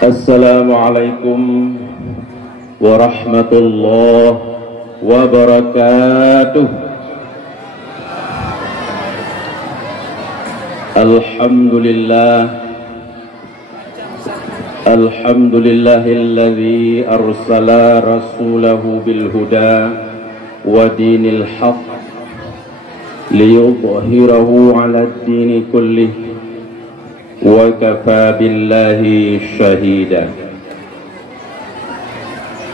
Assalamualaikum warahmatullahi wabarakatuh. Alhamdulillahilladzi arsala rasulahu bil huda wa dinil haqq liyudhhirahu 'alad dini kullih wa kafa billahi shahida.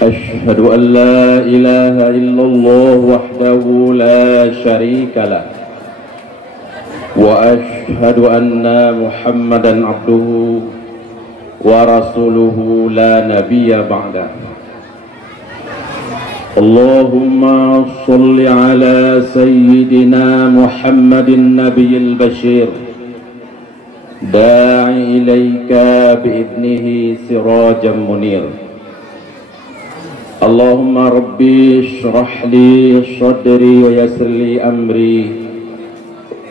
Ashhadu an la ilaha illallah wahdahu la sharika lah wa ashhadu anna Muhammadan abduhu wa rasuluhu la nabiyya ba'dah. Allahumma shalli ala sayyidina Muhammadin nabiyil bashir da'i ilaika bi'idnihi sirajan munir. Allahumma rabbi shrah li sadri wa yassir li amri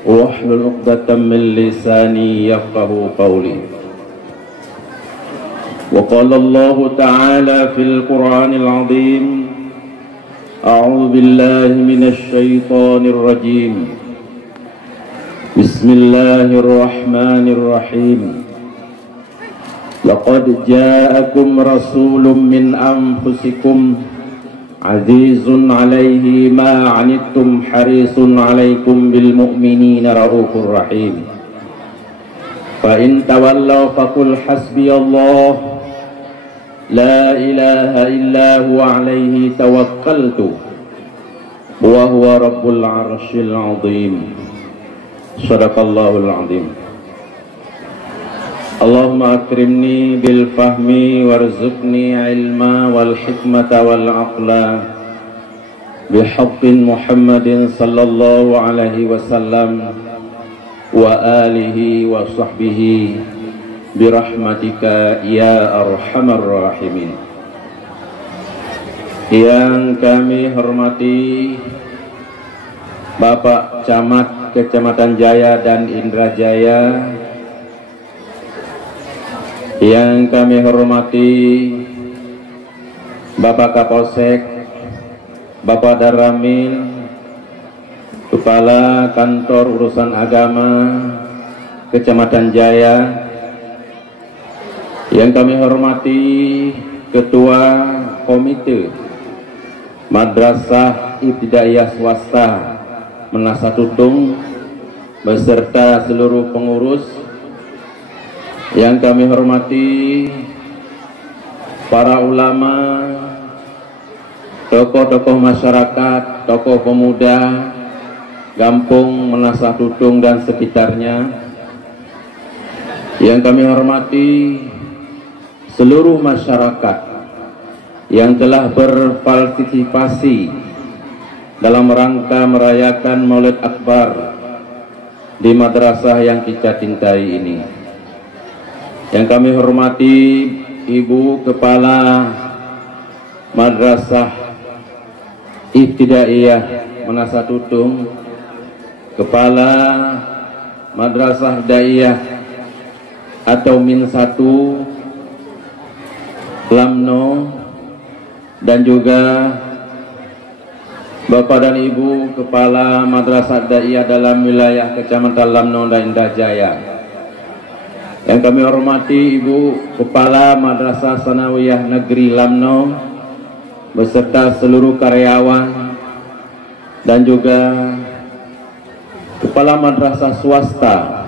wahlul 'uqdatam min lisani yafqahu qawli. Wa qala Allah ta'ala fil Qur'anil 'azim, a'udzu billahi minasy syaithanir rajim. Bismillahirrahmanirrahim. Laqad ja'akum rasulun min anfusikum azizun 'alaihi ma 'anittum harisun 'alaikum bil mu'minina raufur rahim. Fa in tawallaw faqul hasbiyallah la ilaha illa huwa 'alaihi tawakkaltu wa huwa rabbul 'arsyil 'azim. Sadaqallahul azim. Allahumma akrimni bil fahmi warzuqni ilma wal hikmata wal aqla bihaqqin Muhammadin sallallahu alaihi wasallam wa alihi wa sahbihi birahmatika ya arhamar rahimin. Yang kami hormati Bapak Camat Kecamatan Jaya dan Indrajaya, yang kami hormati Bapak Kapolsek, Bapak Daramil, Kepala Kantor Urusan Agama Kecamatan Jaya, yang kami hormati Ketua Komite Madrasah Ibtidaiyah Swasta Menasatutung beserta seluruh pengurus, yang kami hormati para ulama, tokoh-tokoh masyarakat, tokoh pemuda Gampung Menasatutung dan sekitarnya, yang kami hormati seluruh masyarakat yang telah berpartisipasi dalam rangka merayakan Maulid Akbar di madrasah yang kita cintai ini. Yang kami hormati Ibu Kepala Madrasah Ibtidaiyah Menasatutung, Kepala Madrasah Daiyah atau Min 1 Lamno, dan juga Bapak dan Ibu Kepala Madrasah Daiyah dalam wilayah Kecamatan Lamno dan Indrajaya. Yang kami hormati Ibu Kepala Madrasah Sanawiyah Negeri Lamno beserta seluruh karyawan, dan juga Kepala Madrasah Swasta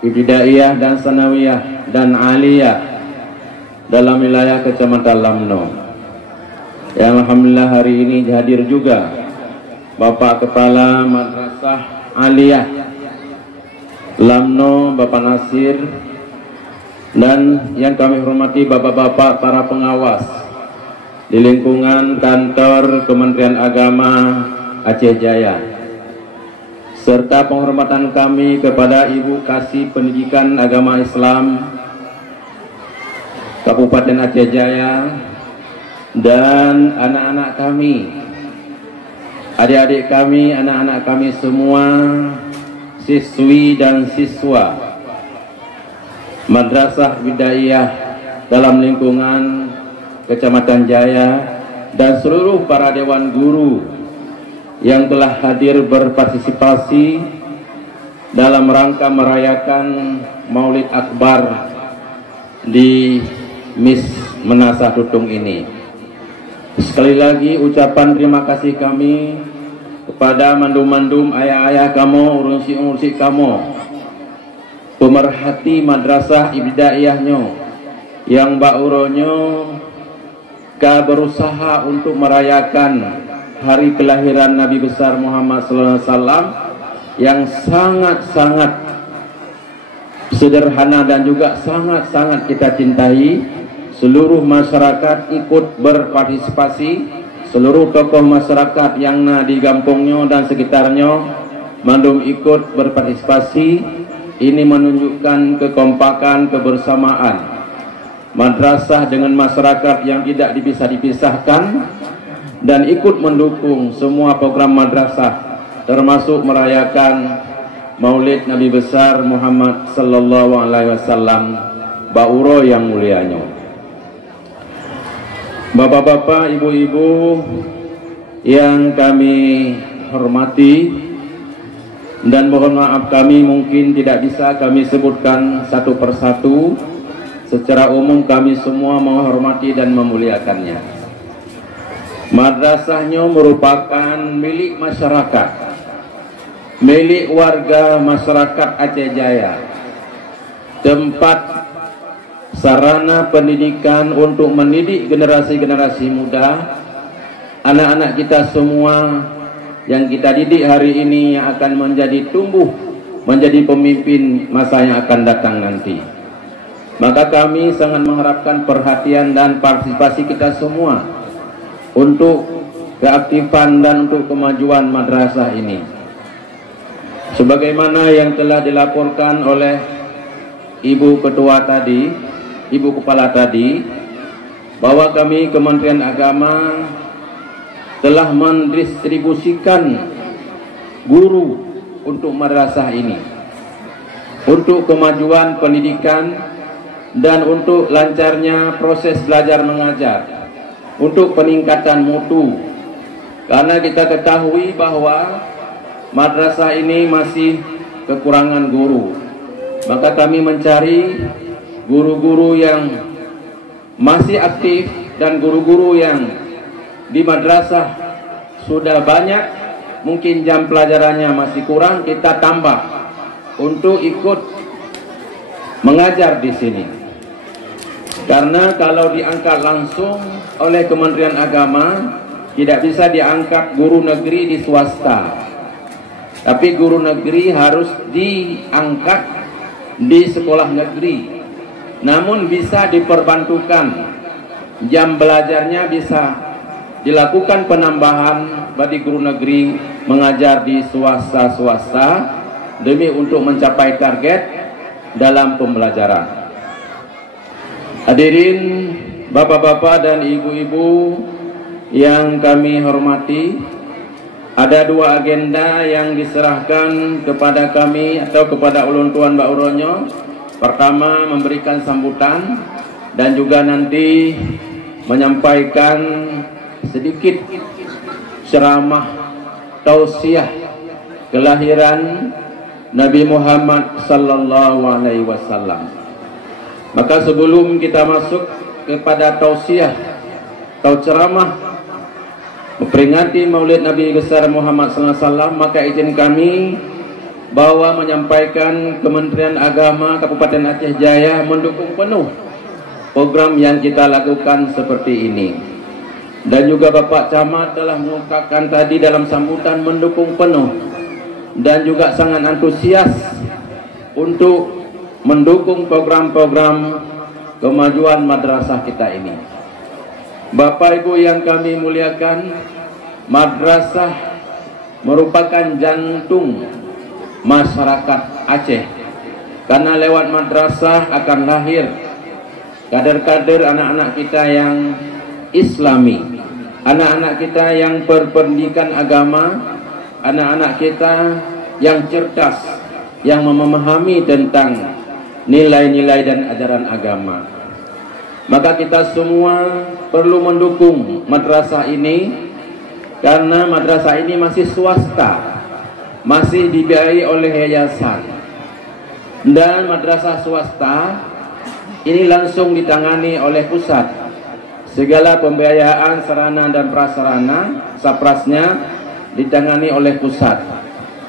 Ibtidaiyah dan Sanawiyah dan Aliyah dalam wilayah Kecamatan Lamno. Yang alhamdulillah hari ini hadir juga Bapak Kepala Madrasah Aliyah Lamno, Bapak Nasir, dan yang kami hormati bapak-bapak para pengawas di lingkungan kantor Kementerian Agama Aceh Jaya, serta penghormatan kami kepada Ibu Kasih Pendidikan Agama Islam Kabupaten Aceh Jaya, dan anak-anak kami, adik-adik kami, anak-anak kami semua, siswi dan siswa Madrasah Ibtidaiyah dalam lingkungan Kecamatan Jaya dan seluruh para dewan guru yang telah hadir berpartisipasi dalam rangka merayakan Maulid Akbar di Mis Menasah Tutung ini. Sekali lagi ucapan terima kasih kami kepada mandum-mandum ayah-ayah kamu, urunsi-urunsi kamu, pemerhati madrasah ibtidaiyahnya yang bauronyo berusaha untuk merayakan hari kelahiran Nabi besar Muhammad SAW yang sangat-sangat sederhana dan juga sangat-sangat kita cintai. Seluruh masyarakat ikut berpartisipasi, seluruh tokoh masyarakat yang di kampungnya dan sekitarnya mandum ikut berpartisipasi. Ini menunjukkan kekompakan, kebersamaan madrasah dengan masyarakat yang tidak bisa dipisahkan dan ikut mendukung semua program madrasah termasuk merayakan Maulid Nabi besar Muhammad sallallahu alaihi wasallam Bauro yang mulianya. Bapak-bapak, ibu-ibu yang kami hormati, dan mohon maaf kami mungkin tidak bisa kami sebutkan satu persatu. Secara umum kami semua menghormati dan memuliakannya. Madrasahnya merupakan milik masyarakat, milik warga masyarakat Aceh Jaya, tempat sarana pendidikan untuk mendidik generasi-generasi muda, anak-anak kita semua yang kita didik hari ini yang akan menjadi tumbuh menjadi pemimpin masa yang akan datang nanti. Maka kami sangat mengharapkan perhatian dan partisipasi kita semua untuk keaktifan dan untuk kemajuan madrasah ini. Sebagaimana yang telah dilaporkan oleh Ibu Ketua tadi, Ibu Kepala tadi, bahwa kami Kementerian Agama telah mendistribusikan guru untuk madrasah ini, untuk kemajuan pendidikan dan untuk lancarnya proses belajar mengajar, untuk peningkatan mutu. Karena kita ketahui bahwa madrasah ini masih kekurangan guru, maka kami mencari guru-guru yang masih aktif dan guru-guru yang di madrasah sudah banyak, mungkin jam pelajarannya masih kurang, kita tambah untuk ikut mengajar di sini. Karena kalau diangkat langsung oleh Kementerian Agama, tidak bisa diangkat guru negeri di swasta, tapi guru negeri harus diangkat di sekolah negeri. Namun bisa diperbantukan, jam belajarnya bisa dilakukan penambahan bagi guru negeri mengajar di swasta demi untuk mencapai target dalam pembelajaran. Hadirin bapak-bapak dan ibu-ibu yang kami hormati, ada dua agenda yang diserahkan kepada kami atau kepada ulun tuan Mbak Uronyo. Pertama, memberikan sambutan dan juga nanti menyampaikan sedikit ceramah tausiah kelahiran Nabi Muhammad sallallahu alaihi wasallam. Maka sebelum kita masuk kepada tausiah atau ceramah memperingati Maulid Nabi besar Muhammad sallallahu alaihi wasallam, maka izin kami bahwa menyampaikan Kementerian Agama Kabupaten Aceh Jaya mendukung penuh program yang kita lakukan seperti ini. Dan juga Bapak Camat telah mengungkapkan tadi dalam sambutan mendukung penuh dan juga sangat antusias untuk mendukung program-program kemajuan madrasah kita ini. Bapak Ibu yang kami muliakan, madrasah merupakan jantung masyarakat Aceh, karena lewat madrasah akan lahir kader-kader anak-anak kita yang Islami, anak-anak kita yang berpendidikan agama, anak-anak kita yang cerdas, yang memahami tentang nilai-nilai dan ajaran agama. Maka kita semua perlu mendukung madrasah ini, karena madrasah ini masih swasta, masih dibiayai oleh yayasan. Dan madrasah swasta ini langsung ditangani oleh pusat. Segala pembiayaan sarana dan prasarana, saprasnya ditangani oleh pusat.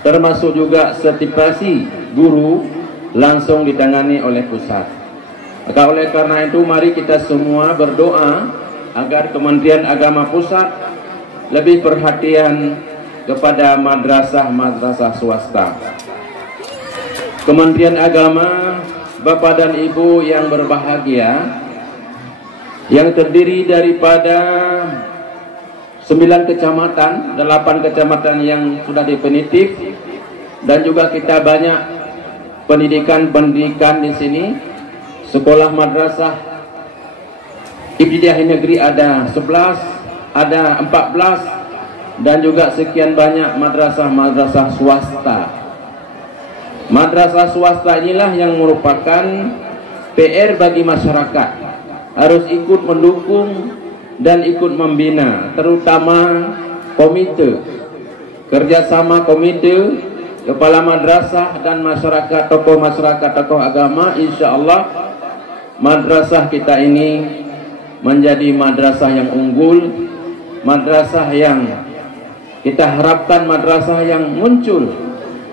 Termasuk juga sertifikasi guru langsung ditangani oleh pusat. Maka oleh karena itu mari kita semua berdoa agar Kementerian Agama Pusat lebih perhatian kepada madrasah-madrasah swasta. Kementerian Agama, Bapak dan Ibu yang berbahagia, yang terdiri daripada 9 kecamatan, 8 kecamatan yang sudah definitif, dan juga kita banyak pendidikan di sini. Sekolah madrasah Ibtidaiyah negeri ada 11, ada 14, dan juga sekian banyak madrasah-madrasah swasta. Madrasah swasta inilah yang merupakan PR bagi masyarakat, harus ikut mendukung dan ikut membina, terutama komite, kerjasama komite, kepala madrasah dan masyarakat, tokoh agama. Insya Allah madrasah kita ini menjadi madrasah yang unggul, madrasah yang kita harapkan, madrasah yang muncul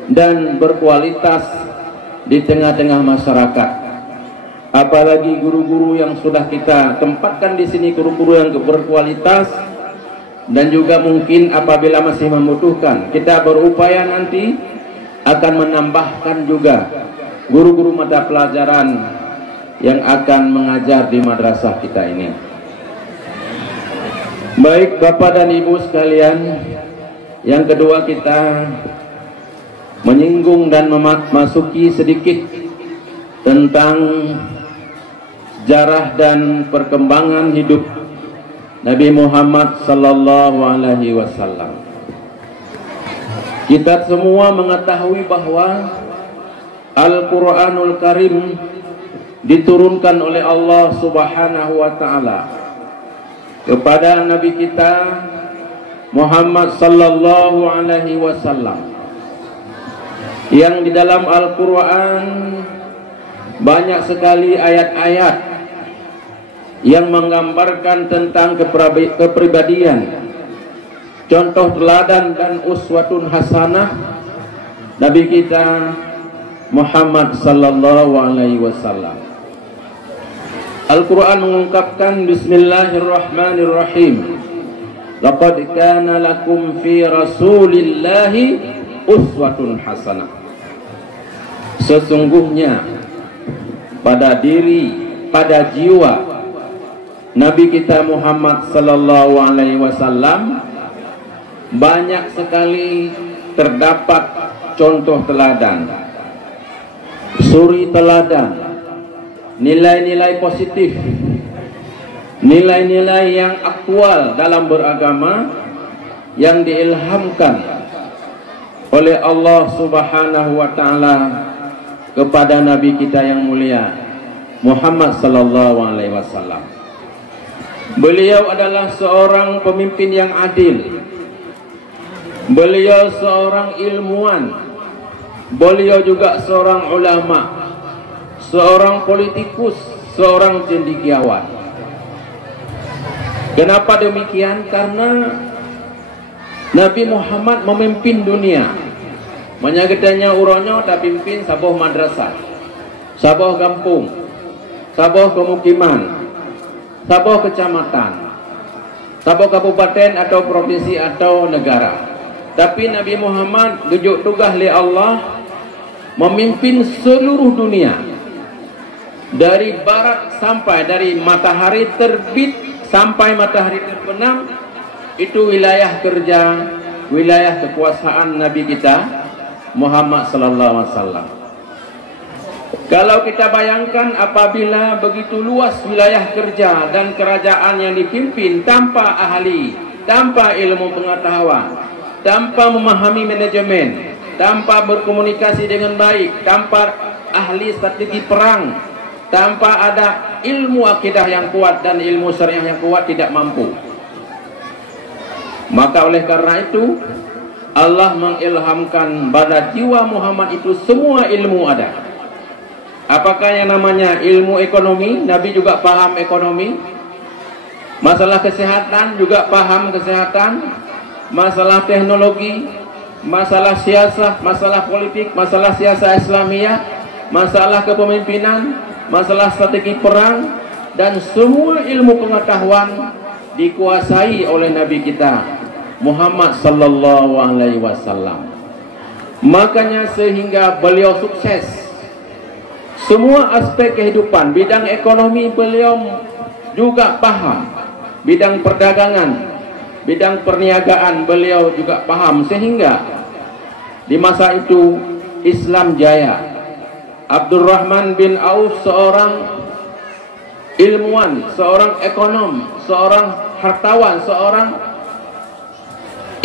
dan berkualitas di tengah-tengah masyarakat. Apalagi guru-guru yang sudah kita tempatkan di sini, guru-guru yang berkualitas, dan juga mungkin apabila masih membutuhkan, kita berupaya nanti akan menambahkan juga guru-guru mata pelajaran yang akan mengajar di madrasah kita ini. Baik Bapak dan Ibu sekalian, yang kedua kita menyinggung dan memasuki sedikit tentang sejarah dan perkembangan hidup Nabi Muhammad sallallahu alaihi wasallam. Kita semua mengetahui bahwa Al-Qur'anul Karim diturunkan oleh Allah Subhanahu wa taala kepada Nabi kita Muhammad sallallahu alaihi wasallam, yang di dalam Al-Qur'an banyak sekali ayat-ayat yang menggambarkan tentang kepribadian, contoh teladan dan uswatun hasanah Nabi kita Muhammad sallallahu alaihi wasallam. Al-Quran mengungkapkan Bismillahirrahmanirrahim, laqad kana lakum fi rasulillahi uswatun hasanah. Sesungguhnya pada diri, pada jiwa Nabi kita Muhammad sallallahu alaihi wasallam banyak sekali terdapat contoh teladan, suri teladan, nilai-nilai positif, nilai-nilai yang aktual dalam beragama yang diilhamkan oleh Allah Subhanahu wa taala kepada Nabi kita yang mulia Muhammad sallallahu alaihi wasallam. Beliau adalah seorang pemimpin yang adil. Beliau seorang ilmuwan. Beliau juga seorang ulama, seorang politikus, seorang cendekiawan. Kenapa demikian? Karena Nabi Muhammad memimpin dunia. Menyagetanya uronyo tak pimpin saboh madrasah, saboh kampung, saboh pemukiman, saboh kecamatan, saboh kabupaten atau provinsi atau negara. Tapi Nabi Muhammad gejuk tugas oleh Allah memimpin seluruh dunia, dari barat sampai dari matahari terbit sampai matahari terbenam. Itu wilayah kerja, wilayah kekuasaan Nabi kita Muhammad sallallahu alaihi wasallam. Kalau kita bayangkan apabila begitu luas wilayah kerja dan kerajaan yang dipimpin tanpa ahli, tanpa ilmu pengetahuan, tanpa memahami manajemen, tanpa berkomunikasi dengan baik, tanpa ahli strategi perang, tanpa ada ilmu akidah yang kuat dan ilmu syariah yang kuat tidak mampu. Maka oleh karena itu Allah mengilhamkan pada jiwa Muhammad itu semua ilmu ada. Apakah yang namanya ilmu ekonomi? Nabi juga paham ekonomi. Masalah kesehatan juga paham kesehatan. Masalah teknologi, masalah siasah, masalah politik, masalah siasah Islamiyah, masalah kepemimpinan, masalah strategi perang, dan semua ilmu pengetahuan dikuasai oleh Nabi kita Muhammad sallallahu alaihi wasallam. Makanya sehingga beliau sukses. Semua aspek kehidupan, bidang ekonomi beliau juga paham, bidang perdagangan, bidang perniagaan beliau juga paham, sehingga di masa itu Islam jaya. Abdurrahman bin Auf seorang ilmuwan, seorang ekonom, seorang hartawan, seorang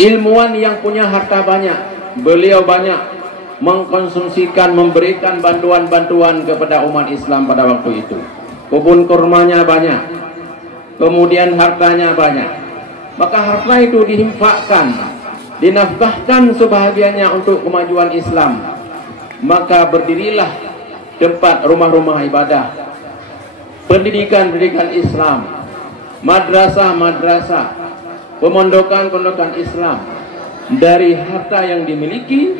ilmuwan yang punya harta banyak. Beliau banyak mengkonsumsikan, memberikan bantuan-bantuan kepada umat Islam pada waktu itu. Kebun kurmanya banyak, kemudian hartanya banyak. Maka harta itu diinfakkan, dinafkahkan sebahagiannya untuk kemajuan Islam. Maka berdirilah tempat rumah-rumah ibadah, pendidikan Islam, madrasah-madrasah, pemondokan-pondokan Islam. Dari harta yang dimiliki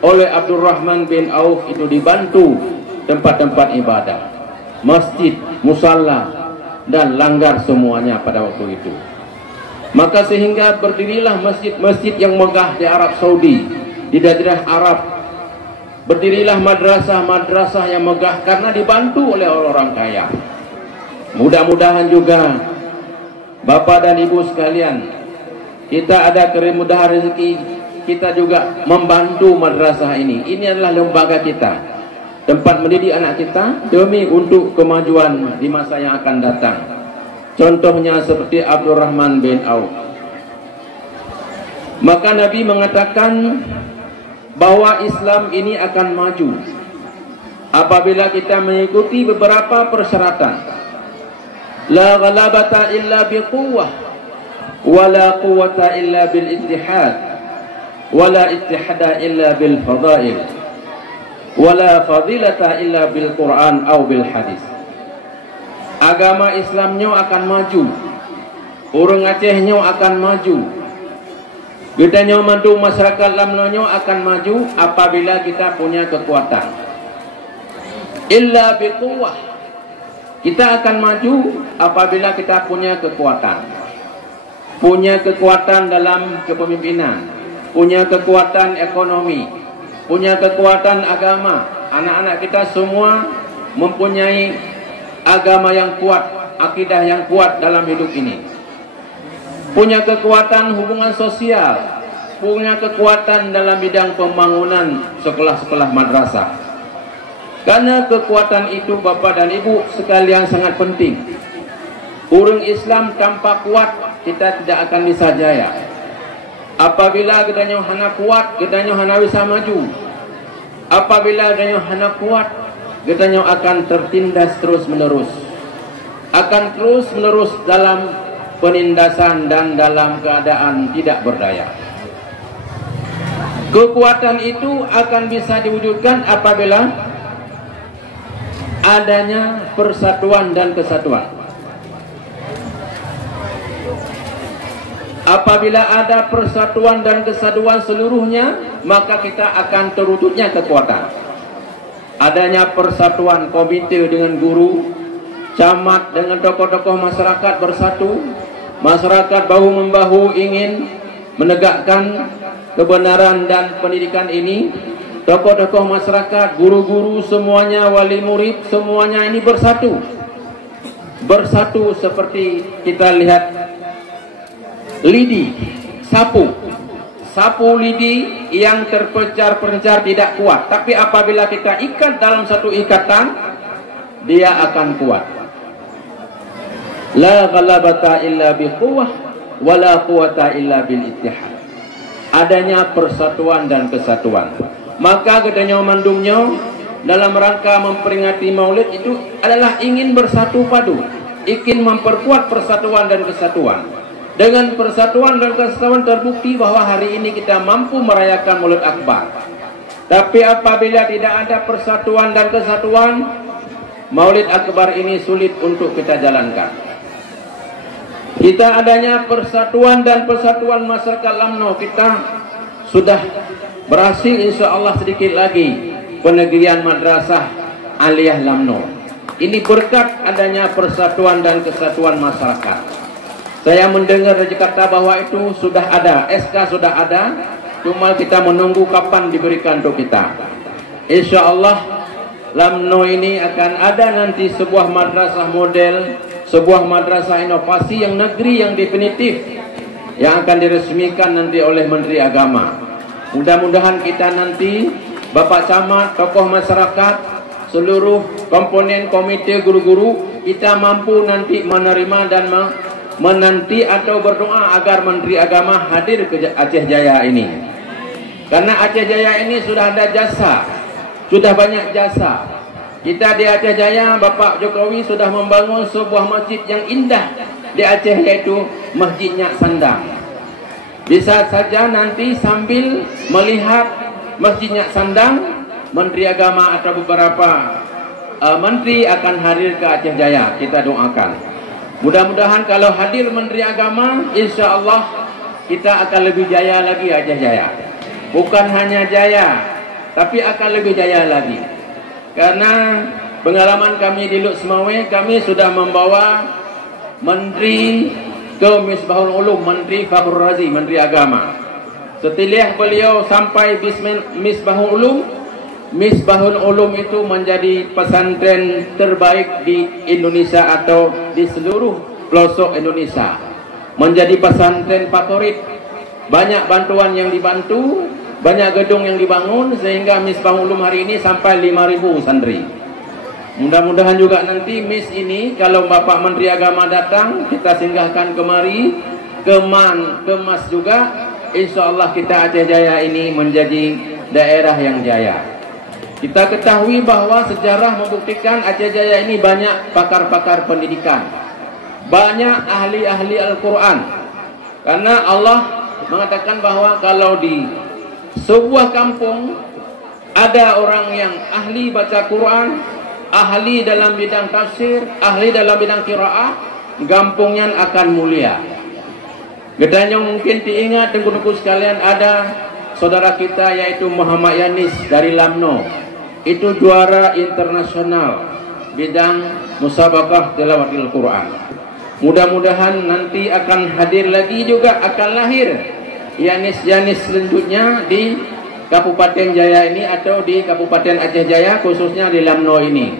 oleh Abdurrahman bin Auf itu dibantu tempat-tempat ibadah, masjid, musalla, dan langgar semuanya pada waktu itu. Maka sehingga berdirilah masjid-masjid yang megah di Arab Saudi, di Jazirah Arab. Berdirilah madrasah-madrasah yang megah karena dibantu oleh orang kaya. Mudah-mudahan juga Bapak dan Ibu sekalian, kita ada kemudahan rezeki, kita juga membantu madrasah ini. Ini adalah lembaga kita, tempat mendidik anak kita demi untuk kemajuan di masa yang akan datang. Contohnya seperti Abdurrahman bin Auf. Maka Nabi mengatakan bahwa Islam ini akan maju apabila kita mengikuti beberapa persyaratan. La ghalabata illa biquwwah, wala quwwata illa bil ittihad, wala ittihada illa bil fadail, wala fadilata illa bil Quran atau bil hadis. Agama Islamnya akan maju, orang Acehnya akan maju, gedanya mandu masyarakat lamnonyo akan maju apabila kita punya kekuatan. Illa biquwwah, kita akan maju apabila kita punya kekuatan. Punya kekuatan dalam kepemimpinan, punya kekuatan ekonomi, punya kekuatan agama. Anak-anak kita semua mempunyai agama yang kuat, akidah yang kuat dalam hidup ini. Punya kekuatan hubungan sosial, punya kekuatan dalam bidang pembangunan sekolah-sekolah madrasah. Karena kekuatan itu Bapak dan Ibu sekalian sangat penting. Orang Islam tanpa kuat kita tidak akan bisa jaya. Apabila gedanya hana kuat, gedanya hana bisa maju. Apabila gedanya hana kuat, gedanya akan tertindas terus menerus, akan terus menerus dalam penindasan dan dalam keadaan tidak berdaya. Kekuatan itu akan bisa diwujudkan apabila adanya persatuan dan kesatuan. Apabila ada persatuan dan kesatuan seluruhnya, maka kita akan terwujudnya kekuatan. Adanya persatuan komite dengan guru, camat dengan tokoh-tokoh masyarakat bersatu, masyarakat bahu-membahu ingin menegakkan kebenaran dan pendidikan ini. Tokoh-tokoh masyarakat, guru-guru semuanya, wali murid semuanya ini bersatu. Bersatu seperti kita lihat lidi, sapu lidi yang terpencar-pencar tidak kuat, tapi apabila kita ikat dalam satu ikatan, dia akan kuat. La ghalabata illa biquwwah, wala quwwata illa bil ittihad. Adanya persatuan dan kesatuan. Maka gedanya mandumnya dalam rangka memperingati Maulid itu adalah ingin bersatu padu, ingin memperkuat persatuan dan kesatuan. Dengan persatuan dan kesatuan terbukti bahwa hari ini kita mampu merayakan Maulid Akbar. Tapi apabila tidak ada persatuan dan kesatuan, Maulid Akbar ini sulit untuk kita jalankan. Kita adanya persatuan dan persatuan masyarakat Lamno, kita sudah berhasil insya Allah sedikit lagi penegrian madrasah aliyah Lamno. Ini berkat adanya persatuan dan kesatuan masyarakat. Saya mendengar dari Jakarta bahwa itu sudah ada, SK sudah ada, cuma kita menunggu kapan diberikan untuk kita. Insya Allah Lamno ini akan ada nanti sebuah madrasah model, sebuah madrasah inovasi yang negeri yang definitif, yang akan diresmikan nanti oleh Menteri Agama. Mudah-mudahan kita nanti, Bapak Camat, tokoh masyarakat, seluruh komponen komite guru-guru, kita mampu nanti menerima dan menanti atau berdoa agar Menteri Agama hadir ke Aceh Jaya ini. Karena Aceh Jaya ini sudah ada jasa, sudah banyak jasa. Kita di Aceh Jaya, Bapak Jokowi sudah membangun sebuah masjid yang indah di Aceh, yaitu Masjid Nyak Sandang. Bisa saja nanti sambil melihat Masjid Nyak Sandang, Menteri Agama atau beberapa menteri akan hadir ke Aceh Jaya. Kita doakan. Mudah-mudahan kalau hadir Menteri Agama, insya Allah kita akan lebih jaya lagi Aceh Jaya. Bukan hanya jaya, tapi akan lebih jaya lagi. Karena pengalaman kami di Luk Semawe, kami sudah membawa Menteri ke Misbahul Ulum, Menteri Fakhrul Razi, Menteri Agama. Setelah beliau sampai Misbahul Ulum, Misbahul Ulum itu menjadi pesantren terbaik di Indonesia atau di seluruh pelosok Indonesia. Menjadi pesantren favorit. Banyak bantuan yang dibantu, banyak gedung yang dibangun, sehingga Misbahul Ulum hari ini sampai 5.000 santri. Mudah-mudahan juga nanti Mis ini, kalau Bapak Menteri Agama datang, kita singgahkan kemari, kemas juga. Insya Allah kita Aceh Jaya ini menjadi daerah yang jaya. Kita ketahui bahwa sejarah membuktikan Aceh Jaya ini banyak pakar-pakar pendidikan, banyak ahli-ahli Al-Quran. Karena Allah mengatakan bahwa kalau di sebuah kampung ada orang yang ahli baca Quran, ahli dalam bidang tafsir, ahli dalam bidang qiraah, kampungnya akan mulia. Gedanya mungkin diingat tengku-tengku sekalian, ada saudara kita yaitu Muhammad Yanis dari Lamno. Itu juara internasional bidang musabaqah tilawatil Quran. Mudah-mudahan nanti akan hadir lagi juga, akan lahir Yanis selanjutnya di Kabupaten Jaya ini atau di Kabupaten Aceh Jaya, khususnya di Lamno ini.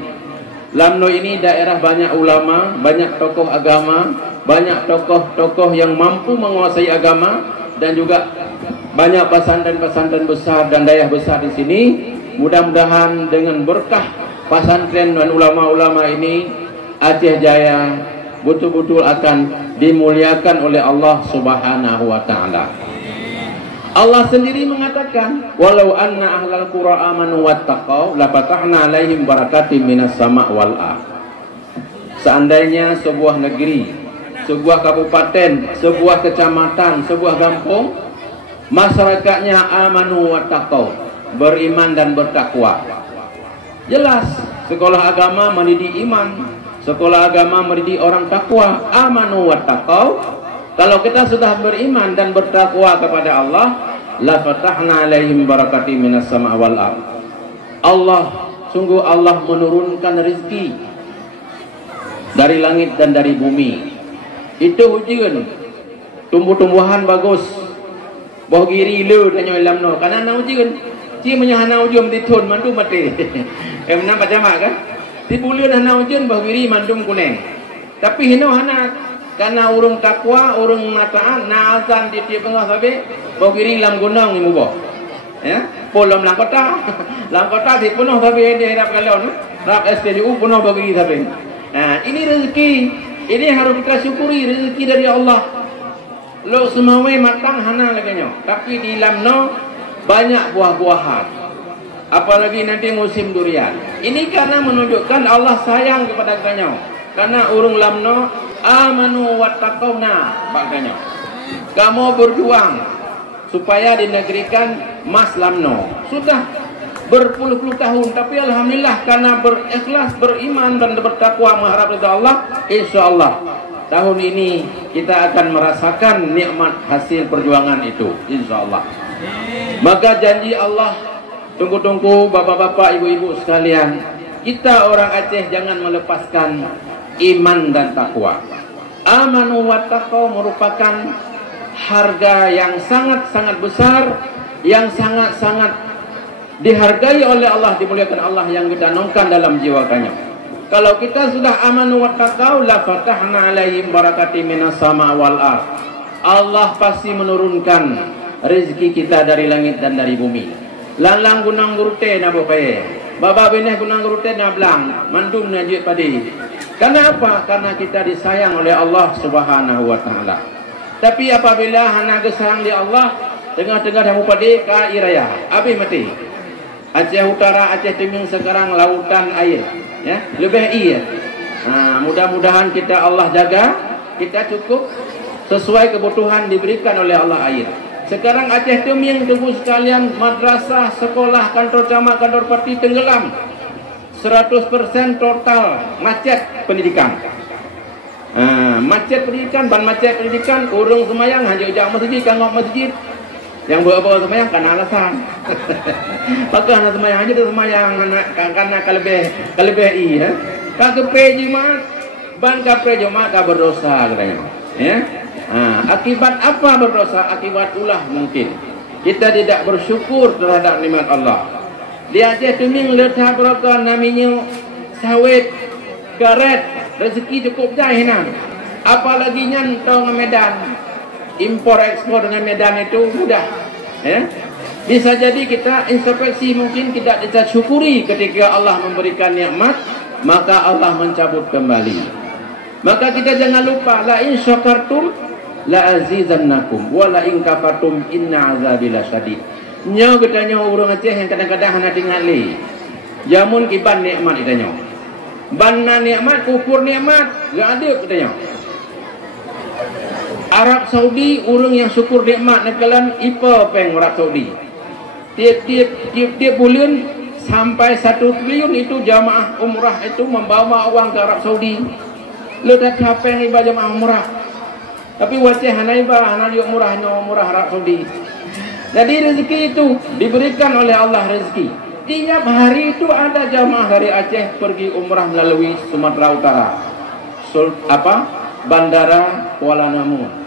Lamno ini daerah banyak ulama, banyak tokoh agama, banyak tokoh-tokoh yang mampu menguasai agama, dan juga banyak pesantren-pesantren besar dan daya besar di sini. Mudah-mudahan dengan berkah pesantren dan ulama-ulama ini, Aceh Jaya betul-betul akan dimuliakan oleh Allah Subhanahu wa taala. Allah sendiri mengatakan, walau anna ahlal qura amanu wattaqau lafatahna alaihim barakatim minas sama' wal ardh. Seandainya sebuah negeri, sebuah kabupaten, sebuah kecamatan, sebuah kampung, masyarakatnya amanu wattaqau, beriman dan bertakwa. Jelas sekolah agama mendidik iman, sekolah agama mendidik orang takwa. Amanu wattaqau. Kalau kita sudah beriman dan bertakwa kepada Allah, la fatahna alaihim barakati minas sama' wal ardh. Allah, sungguh Allah menurunkan rezeki dari langit dan dari bumi. Itu hujan, tumbuh-tumbuhan bagus. Boh giri lu dan nyolam no. Karena na hujan, ci menyahana hujan ditun mandu mati. Emna pajama kan? Di bulan hana hujan boh giri mandum kuning. Tapi hino hana. Karena urung takwa, urung nataan, naazan di tiap tengah sabi, bau kiri lam gunung ni mubo. Ya, polam lang kota di penuh sabi di harap kalon, rap SPDU penuh bau kiri sabi. Nah, ini rezeki, ini harus kita syukuri, rezeki dari Allah. Lo semua matang hana lagi nyo, tapi di Lamno banyak buah-buahan. apalagi nanti musim durian. Ini karena menunjukkan Allah sayang kepada kalian. Karena urung lamno amanu wattaqawna baganya. Kamu berjuang supaya dinegerikan mas lamno. Sudah berpuluh-puluh tahun, tapi alhamdulillah karena berikhlas, beriman dan bertakwa mengharap ridha Allah, insyaallah tahun ini kita akan merasakan nikmat hasil perjuangan itu, insyaallah. Maka janji Allah, tunggu-tunggu bapak-bapak, ibu-ibu sekalian, kita orang Aceh jangan melepaskan iman dan takwa. Amanu wa taqwa merupakan harga yang sangat-sangat besar, yang sangat-sangat dihargai oleh Allah, dimuliakan Allah, yang kita tanamkan dalam jiwa kanya. Kalau kita sudah amanu wa taqwa, la fatahna alaihim barakati minas sama wal ard. Allah pasti menurunkan rezeki kita dari langit dan dari bumi. Lalang gunang gurute na bokaye. Baba beneh gunang gurute na blang, mandum na juit padi. Karena apa? Karena kita disayang oleh Allah Subhanahu wa taala. Tapi apabila hana gesang di Allah, tengah-tengah dah padi ka iraya, habis mati. Aceh Utara, Aceh Timur sekarang lautan air, ya, lebih air. Nah, mudah-mudahan kita Allah jaga, kita cukup sesuai kebutuhan diberikan oleh Allah air. Sekarang Aceh Timur tunggu sekalian, madrasah, sekolah, kantor camat, kantor parti tenggelam. 100% total macet pendidikan. Macet pendidikan, ban macet pendidikan, urung semayang hanya ujak masjid, kangok masjid. Yang bawa semayang karena alasan. Maka anak semayang aja tu semayang karena kalebeh ya. Kagepe jimat, ban kapre jemaah ka berdosa katanya. Ya. Akibat apa berdosa? Akibat ulah mungkin kita tidak bersyukur terhadap nikmat Allah. Di Aceh Timur letak berapa namanya sawit, karet, rezeki cukup jahina. Apalagi nyantong Medan. Impor ekspor dengan Medan itu mudah, ya. Bisa jadi kita introspeksi, mungkin tidak kita syukuri ketika Allah memberikan nikmat, maka Allah mencabut kembali. Maka kita jangan lupa, la in syakartum la azizannakum wa la in kafartum inna azabi lasyadid. Nyo katanya urang Aceh yang kadang-kadang hana tingali. Jamun kiban nikmat katanya. Banna nikmat, ukur nikmat, gak ada katanya. Arab Saudi urang yang syukur nikmat nekalan ipa peng Arab Saudi. Tiap bulan sampai 1 triliun itu jamaah umrah itu membawa uang ke Arab Saudi. Lo dah capek ibadah jamaah umrah. Tapi wajah hana ibadah hana dia umrah Arab Saudi. Jadi rezeki itu diberikan oleh Allah rezeki. Tiap hari itu ada jamaah dari Aceh pergi umrah melalui Sumatera Utara. Bandara Kuala Namu.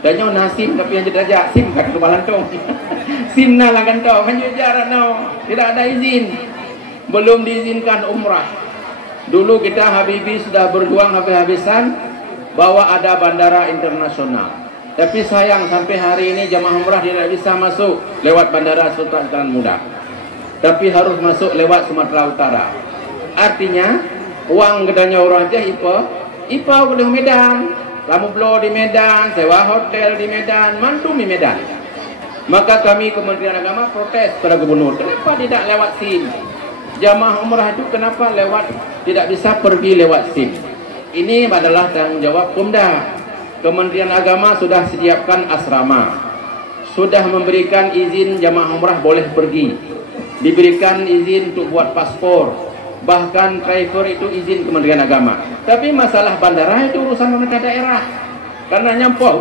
Danyo nasim tapi yang tidak sim kat kepala tong. Sim na lah kan tong, hanya jarak no. Tidak ada izin. Belum diizinkan umrah. Dulu kita Habibi sudah berjuang habis-habisan bahwa ada bandara internasional. Tapi sayang sampai hari ini jamaah umrah tidak bisa masuk lewat bandara Sultan Muda. Tapi harus masuk lewat Sumatera Utara. Artinya uang gedanya orang aja ipa udah Medan. Kamu blow di Medan, sewa hotel di Medan, mantu di Medan. Maka kami Kementerian Agama protes pada gubernur, kenapa tidak lewat SIM? Jamaah umrah itu kenapa tidak bisa pergi lewat SIM? Ini adalah tanggung jawab Pemda. Kementerian Agama sudah sediakan asrama, sudah memberikan izin jamaah umrah boleh pergi, diberikan izin untuk buat paspor. Bahkan driver itu izin Kementerian Agama. Tapi masalah bandara itu urusan pemerintah daerah. Karena nyampau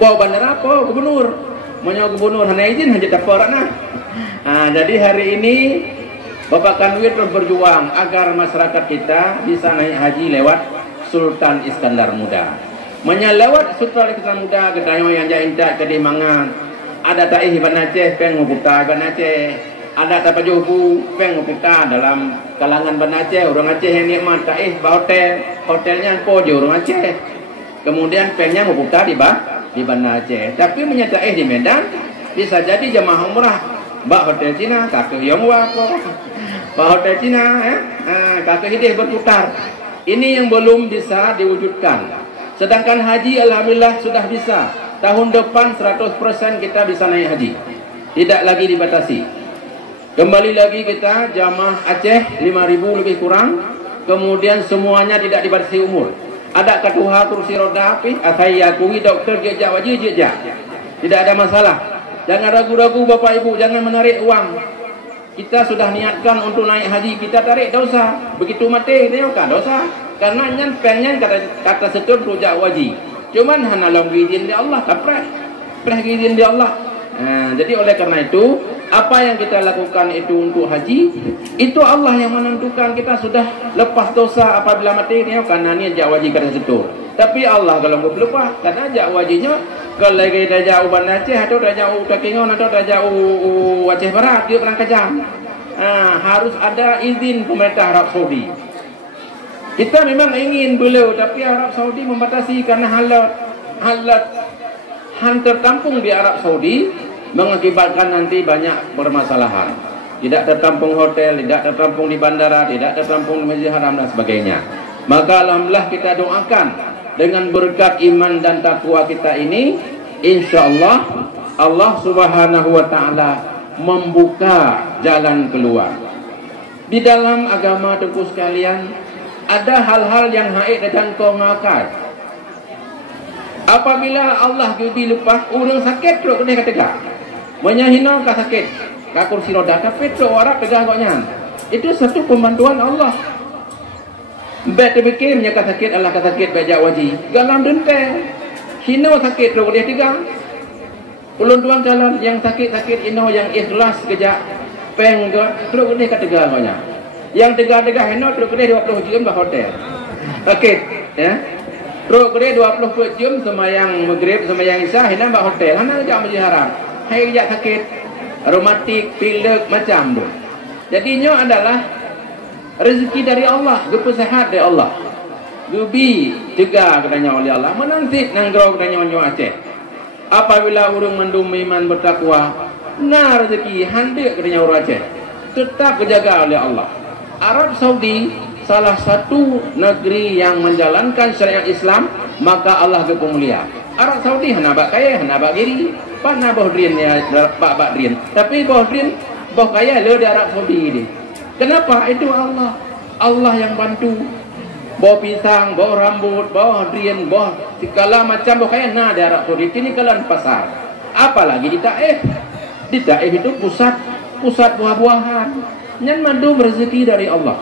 bawa bandara apa gubernur. Menyo gubernur hanya izin hanya dapat nah. Jadi hari ini Bapak Kanwil terus berjuang agar masyarakat kita bisa naik haji lewat Sultan Iskandar Muda. Menyelewat Sultan Iskandar Muda kedayo yang jainta ke Dimangan. Ada taih Iban Aceh peng nguputa Iban Aceh. Ada tak pajuhu peng kita dalam kalangan Banda Aceh, orang Aceh yang nikmat taih hotelnya pojo orang Aceh. Kemudian pengnya nguputa di Banda Aceh. Tapi menyataih di Medan bisa jadi jamaah umrah bak hotel Cina, kakek Yongwa kok. Bak hotel Cina kakek hidih berputar. Ini yang belum bisa diwujudkan. Sedangkan haji alhamdulillah sudah bisa. Tahun depan 100% kita bisa naik haji. Tidak lagi dibatasi. Kembali lagi kita jamaah Aceh 5.000 lebih kurang. Kemudian semuanya tidak dibatasi umur. Ada ketuha kursi roda api, saya akui dokter jejak wajib jejak. Tidak ada masalah. Jangan ragu-ragu Bapak Ibu, jangan menarik uang. Kita sudah niatkan untuk naik haji, kita tarik dosa. Begitu mati dia kan dosa. Karena nyan pengen kata setur rujak wajib. Cuman hana long izin di Allah, kapreh. Preh izin di Allah. Jadi oleh karena itu, apa yang kita lakukan itu untuk haji, itu Allah yang menentukan. Kita sudah lepas dosa apabila mati dia karena ni jak wajib kata setur. Tapi Allah kalau nggak lepas, karena jak wajibnya kalau lagi dah jauh Bandar Aceh atau dah jauh Takingon atau dah jauh Aceh Barat, dia pernah kejam. Harus ada izin pemerintah Arab Saudi. Kita memang ingin beliau, tapi Arab Saudi membatasi karena halat tertampung di Arab Saudi mengakibatkan nanti banyak permasalahan. Tidak tertampung hotel, tidak tertampung di bandara, tidak tertampung di Masjid Haram dan sebagainya. Maka alhamdulillah kita doakan dengan berkat iman dan takwa kita ini, insyaallah Allah Subhanahu wa taala membuka jalan keluar. Di dalam agama Tuhan sekalian, ada hal-hal yang haid dan kau ngakai. Apabila Allah jadi lepas orang sakit terus kena kata menyahina ka sakit ka kursi roda tapi terus orang tegah koknya. Itu satu pembantuan Allah. Bet terfikir nya ka sakit Allah ka sakit bejak wajib. Galam dente. Hina sakit terus dia tegah. Ulun tuan calon yang sakit-sakit ino yang ikhlas kejak peng terus kena ka tegah koknya. Yang tegah-tegah ino terus kena 20 jam bah hotel. Sakit ya. Terus kena 20 jam sembahyang maghrib sembahyang isya hina bah hotel. Hana jak Masjid Haram. Hai kejak sakit reumatik pilek macam tu. Jadinya adalah rezeki dari Allah, gepu sehat dari Allah. Gebi juga katanya oleh Allah menanti nanggrau katanya onyo Aceh. Apabila orang mendum iman bertakwa, nah rezeki handek katanya orang Aceh. Tetap dijaga oleh Allah. Arab Saudi salah satu negeri yang menjalankan syariat Islam, maka Allah gepu mulia. Arab Saudi hana bak kaya, hana bak giri. Pana bohdrin ya Pak Bakrin. Tapi bohdrin boh kaya le di Arab Saudi ini. Kenapa? Itu Allah. Allah yang bantu. Boh pisang, boh rambut, boh drin, boh segala macam boh kaya nah di Arab Saudi. Kini kalian pasar. Apalagi di Taif. Di Taif itu pusat buah-buahan. Nyan madu rezeki dari Allah.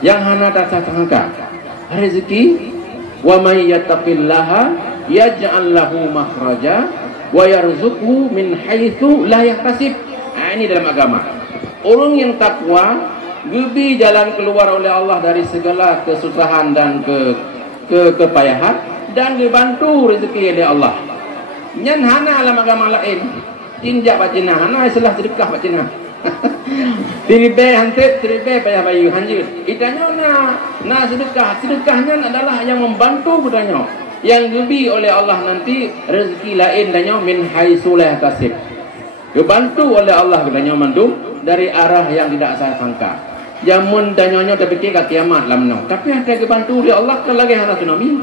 Yang hana tak sangka. Rezeki wa may yattaqillaha yaj'al lahu makhraja wa yarzuqhu min haitsu la yahtasib. Ini dalam agama. Orang yang takwa gebi jalan keluar oleh Allah dari segala kesusahan dan kepayahan dan dibantu rezeki oleh Allah. Nyan hana dalam agama lain. Tinjak bacina hana istilah sedekah bacina. Tiribe hantet tiribe payah bayu hanjir. Itanya na sedekahnya adalah yang membantu budanya. Yang lebih oleh Allah nanti rezeki lain danyo min haitsu la yahtasib. Dibantu oleh Allah danyo mandu dari arah yang tidak saya sangka. Jamun danyonya terpikir ke kiamat lamno. Tapi ada dibantu oleh Allah kalau lagi hana tsunami.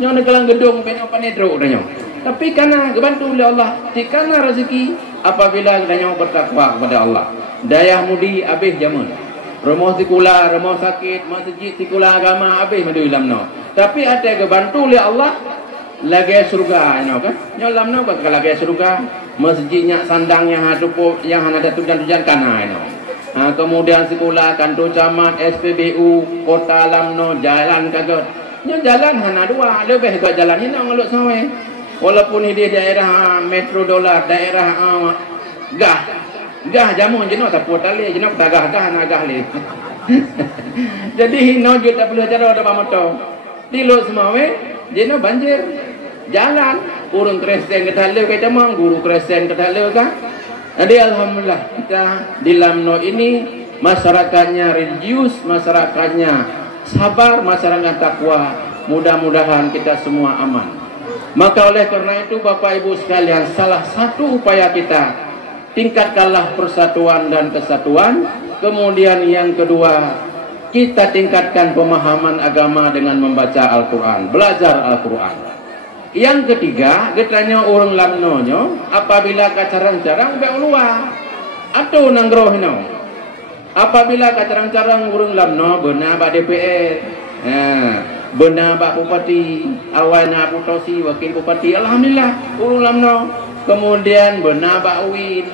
Nyo negala gedung penyo panedro danyo. Tapi karena dibantu oleh Allah, dikana rezeki apabila danyo bertakwa kepada Allah. Dayah mudi habis jamun. Rumah sekolah, rumah sakit, masjid sekolah agama habis madu lamno. Tapi ada yang bantu oleh Allah lagi surga kan? Nyolam no bakal lagi surga masjidnya sandangnya hatupo yang ada tujuan kana kemudian sekolah kantor camat SPBU kota lamno jalan kaget. Nyo jalan hana dua lebih ke jalan ini ngeluk sawe. Walaupun di daerah metro dolar daerah gah jamu jeno tapu tali jeno tagah nagah le. Jadi hino juta perlu cara ada pamoto. Tilo semua jeno banjir jalan urung Kristen ketale kita mang guru Kristen ketale kan. Jadi alhamdulillah kita di Lamno ini masyarakatnya religius, masyarakatnya sabar, masyarakat takwa. Mudah-mudahan kita semua aman. Maka oleh karena itu Bapak Ibu sekalian, salah satu upaya kita tingkatkanlah persatuan dan kesatuan. Kemudian yang kedua, kita tingkatkan pemahaman agama dengan membaca Al-Quran, belajar Al-Quran. Yang ketiga, katanya orang lamnonyo apabila kacarang-carang beulua. atau nanggroh no. Apabila kacarang-carang urung lamno benar bak DPR, benar bak bupati, awana putosi wakil bupati, alhamdulillah urung lamno. Kemudian benar bak UIN,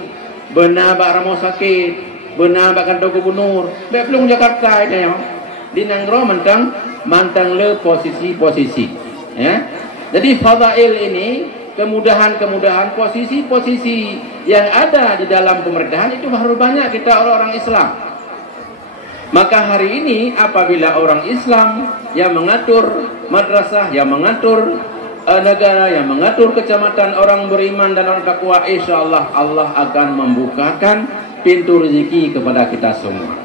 benar bak Ramo Sakit, benar bak kantor gubernur, bak Pelung Jakarta ini yo. Di nanggroh mantang le posisi-posisi, ya. Jadi fadail ini kemudahan-kemudahan posisi-posisi yang ada di dalam pemerintahan itu harus banyak kita orang-orang Islam. Maka hari ini apabila orang Islam yang mengatur madrasah, yang mengatur negara, yang mengatur kecamatan, orang beriman dan orang takwa, insyaallah Allah akan membukakan pintu rezeki kepada kita semua.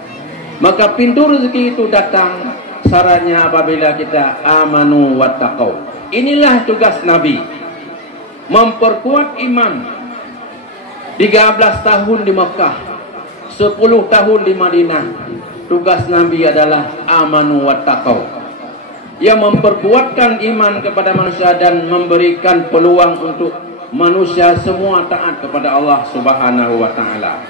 Maka pintu rezeki itu datang syaratnya apabila kita amanu wattaqau. Inilah tugas Nabi, memperkuat iman. 13 tahun di Mekah, 10 tahun di Madinah. Tugas Nabi adalah amanu wattaqau, yang memperkuatkan iman kepada manusia dan memberikan peluang untuk manusia semua taat kepada Allah Subhanahu wa taala.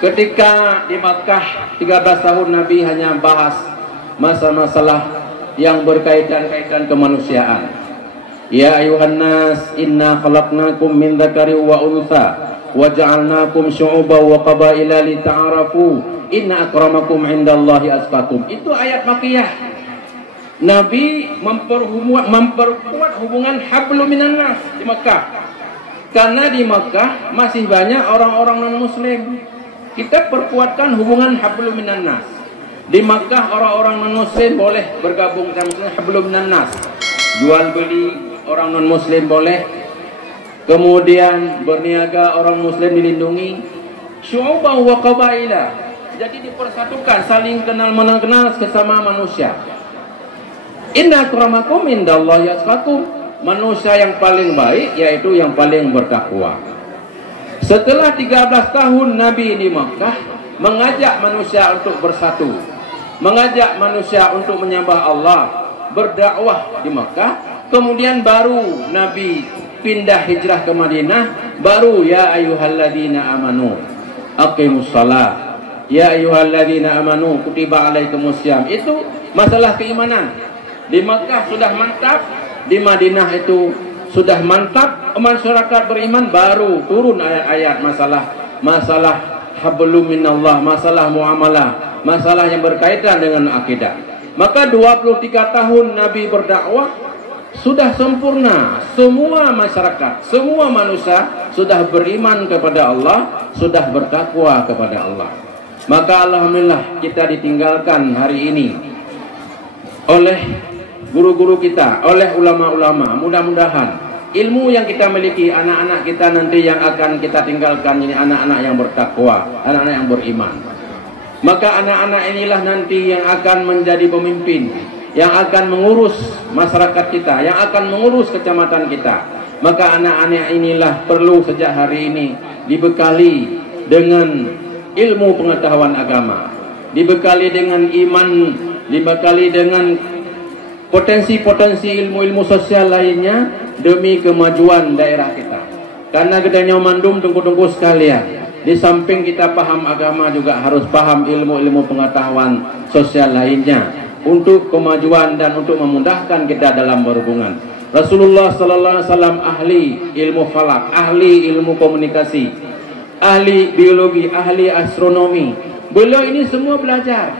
Ketika di Makkah 13 tahun Nabi hanya bahas masalah-masalah yang berkaitan kemanusiaan. Ya ayuhan nas, inna khalaqnakum min dzakari wa untha wa ja'alnakum syu'uban wa qabaila lita'arafu inna akramakum indallahi atqakum. Itu ayat Makkiyah. Nabi memperkuat hubungan hablum minan nas di Makkah. Karena di Makkah masih banyak orang-orang non-muslim. Kita perkuatkan hubungan hablum minan nas. Di Makkah orang-orang non-muslim boleh bergabung dengan muslim, hablum minan nas. Jual beli orang non-muslim boleh. Kemudian berniaga orang muslim dilindungi. Syu'uban wa qabaila. Jadi dipersatukan, saling kenal mengenal sesama manusia. Inna akramakum indallahi atqakum. Manusia yang paling baik yaitu yang paling bertakwa. Setelah 13 tahun Nabi di Makkah mengajak manusia untuk bersatu, mengajak manusia untuk menyembah Allah, berdakwah di Makkah. Kemudian baru Nabi pindah hijrah ke Madinah, baru ya ayyuhalladzina amanu aqimus shalah, ya ayyuhalladzina amanu kutiba alaikumusiyam. Itu masalah keimanan. Di Makkah sudah mantap, di Madinah itu sudah mantap, masyarakat beriman, baru turun ayat-ayat masalah hablum minallah, masalah muamalah, masalah yang berkaitan dengan akidah. Maka 23 tahun Nabi berdakwah sudah sempurna. Semua masyarakat, semua manusia sudah beriman kepada Allah, sudah bertakwa kepada Allah. Maka alhamdulillah kita ditinggalkan hari ini oleh guru-guru kita, oleh ulama-ulama. Mudah-mudahan ilmu yang kita miliki, anak-anak kita nanti yang akan kita tinggalkan ini anak-anak yang bertakwa, anak-anak yang beriman. Maka anak-anak inilah nanti yang akan menjadi pemimpin, yang akan mengurus masyarakat kita, yang akan mengurus kecamatan kita. Maka anak-anak inilah perlu sejak hari ini dibekali dengan ilmu pengetahuan agama, dibekali dengan iman, dibekali dengan potensi-potensi ilmu-ilmu sosial lainnya demi kemajuan daerah kita. Karena gedanya mandum tunggu-tunggu sekalian, di samping kita paham agama juga harus paham ilmu-ilmu pengetahuan sosial lainnya untuk kemajuan dan untuk memudahkan kita dalam berhubungan. Rasulullah sallallahu alaihi wasallam ahli ilmu falak, ahli ilmu komunikasi, ahli biologi, ahli astronomi. Beliau ini semua belajar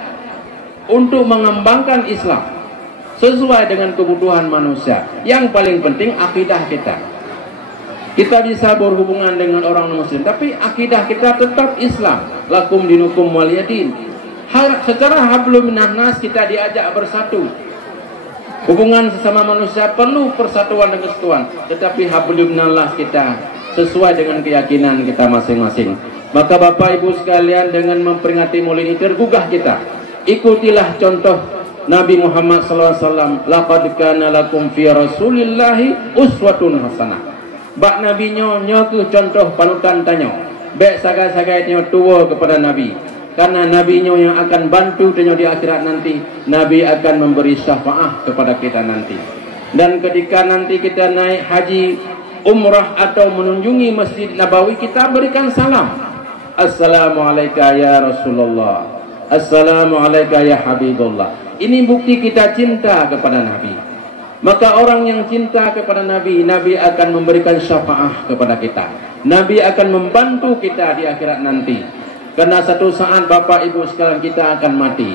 untuk mengembangkan Islam sesuai dengan kebutuhan manusia. Yang paling penting akidah kita. Kita bisa berhubungan dengan orang muslim, tapi akidah kita tetap Islam. Lakum dinukum waliyadin. Secara hablum minan nas kita diajak bersatu. Hubungan sesama manusia perlu persatuan dan kesatuan, tetapi hablum minan nas kita sesuai dengan keyakinan kita masing-masing. Maka Bapak Ibu sekalian, dengan memperingati Maulid ini tergugah kita. Ikutilah contoh Nabi Muhammad SAW. Laqad kana lakum fi Rasulillahi uswatun hasanah. Bak Nabi nyo ke contoh panutan tanyo. Bek sagai-sagai nyo tua kepada Nabi. Karena Nabi nyo yang akan bantu tanyo di akhirat nanti. Nabi akan memberi syafaat kepada kita nanti. Dan ketika nanti kita naik haji, umrah atau mengunjungi Masjid Nabawi, kita berikan salam. Assalamualaikum ya Rasulullah, Assalamualaikum ya Habibullah. Ini bukti kita cinta kepada Nabi. Maka orang yang cinta kepada Nabi, Nabi akan memberikan syafaat kepada kita. Nabi akan membantu kita di akhirat nanti. Karena satu saat Bapak Ibu sekalian kita akan mati.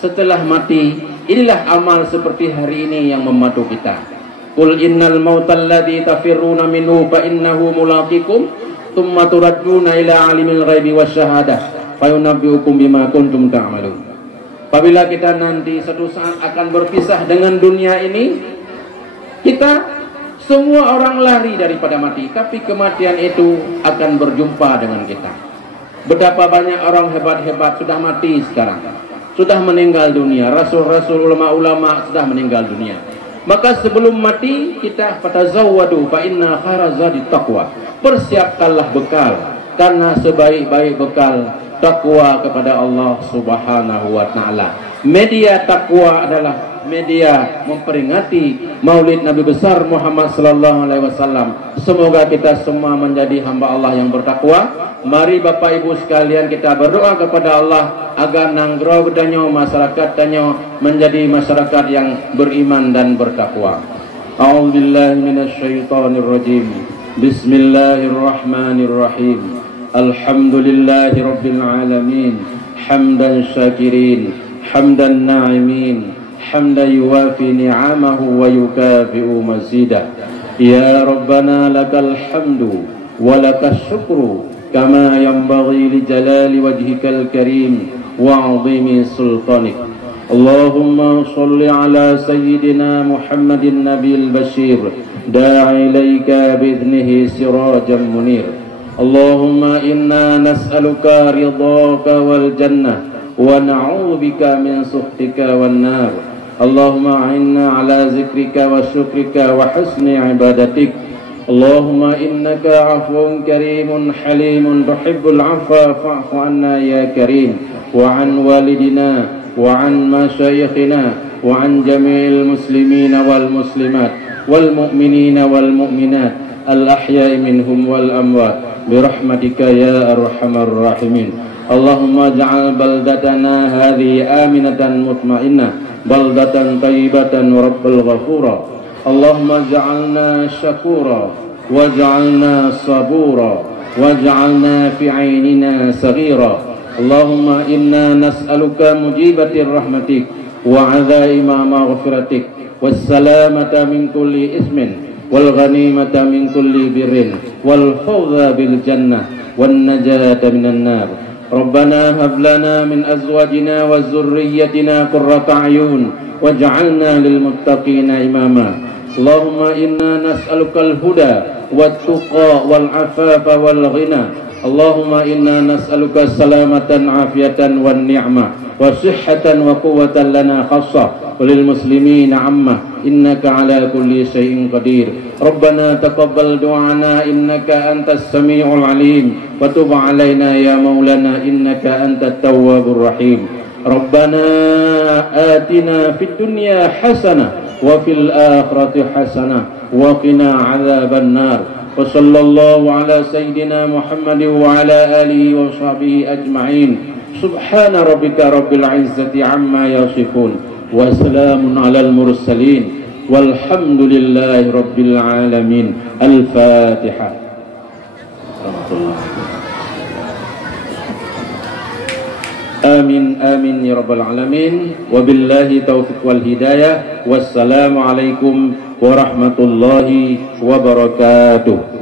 Setelah mati, inilah amal seperti hari ini yang membantu kita. Qul innal mautal ladzi tafirruna minhu fa innahu mulaqikum tsumma turadduna ila alimil ghaibi wasyahadah fayunabbiukum bima kuntum ta'malun. Apabila kita nanti satu saat akan berpisah dengan dunia ini, kita semua orang lari daripada mati, tapi kematian itu akan berjumpa dengan kita. Betapa banyak orang hebat-hebat sudah mati sekarang, sudah meninggal dunia. Rasul-rasul, ulama-ulama sudah meninggal dunia. Maka sebelum mati kita fatazawwadu fa inna khairazadi taqwa. Persiapkanlah bekal, karena sebaik-baik bekal takwa kepada Allah Subhanahu wa taala. Media takwa adalah media memperingati Maulid Nabi besar Muhammad sallallahu alaihi wasallam. Semoga kita semua menjadi hamba Allah yang bertakwa. Mari Bapak Ibu sekalian kita berdoa kepada Allah agar nanggro bedanyo masyarakat danyo menjadi masyarakat yang beriman dan bertakwa. A'udzubillahi minasyaitonirrajim. Bismillahirrahmanirrahim. Alhamdulillahi rabbil alamin. Hamdan syakirin, hamdan na'imin, hamdan yuwafi ni'amahu wa yukafi'u mazidah. Ya Rabbana lakal hamdu wa lakas syukru kama yanbaghi li jalali wajhikal karim wa 'azimi sultanik. Allahumma shalli ala sayyidina Muhammadin nabiyil bashir da'i ilaika bi'idhnihi sirajan munir. Allahumma inna nas'aluka ridhaka wal jannah wa na'udzubika min sukhtika wan nar. Allahumma a'inna ala zikrika wa syukrika wa husni ibadatik. Allahumma innaka afuwun karimun halimun tuhibbul afwa fa'fu anna ya karim. Wa an walidina wa an masyayikhina wa an jami'il muslimina wal muslimat wal mu'minina wal mu'minat al ahya'i minhum wal amwat birahmatika ya arhamar rahimin. Allahumma ja'al baldatana hadhihi aminatan mutmainnah baldatan tayyibatan rabbal ghafura. Allahumma ja'alna syakura waj'alna sabura waj'alna fi 'ainina saghira. Allahumma inna nas'aluka mujibatir rahmatik wa 'azaima maghfiratik wassalamata min kulli ismin wal ghanimata min kulli birrin wal fawza bil jannah wan najata minan nar. Rabbana hab lana min azwajina wa dzurriyyatina qurrata a'yun waj'alna lil muttaqina imama. Allahumma inna nas'alukal huda wat tuqa wal afafa wal ghina. Allahumma inna nas'aluka salamatan afiyatan wan ni'mah wa sihhatan wa quwwatan lana khassah walil muslimina amma innaka ala kulli syai'in qadir. Rabbana taqabbal du'ana innaka antas sami'ul alim wa tub 'alaina ya maulana innaka antat tawwabur rahim. Rabbana atina fid dunya hasanah wa fil akhirati hasanah wa qina 'adzaban nar. Wa sallallahu ala sayyidina Muhammad wa ala alihi wa sahbihi ajma'in. Subhana rabbika rabbil izzati amma yasifun wa salamun alal mursalin walhamdulillahi rabbil alamin. Al-Fatihah. Amin amin ya rabbal alamin. Wabillahi taufiq wal hidayah. Wassalamu alaikum warahmatullahi wabarakatuh.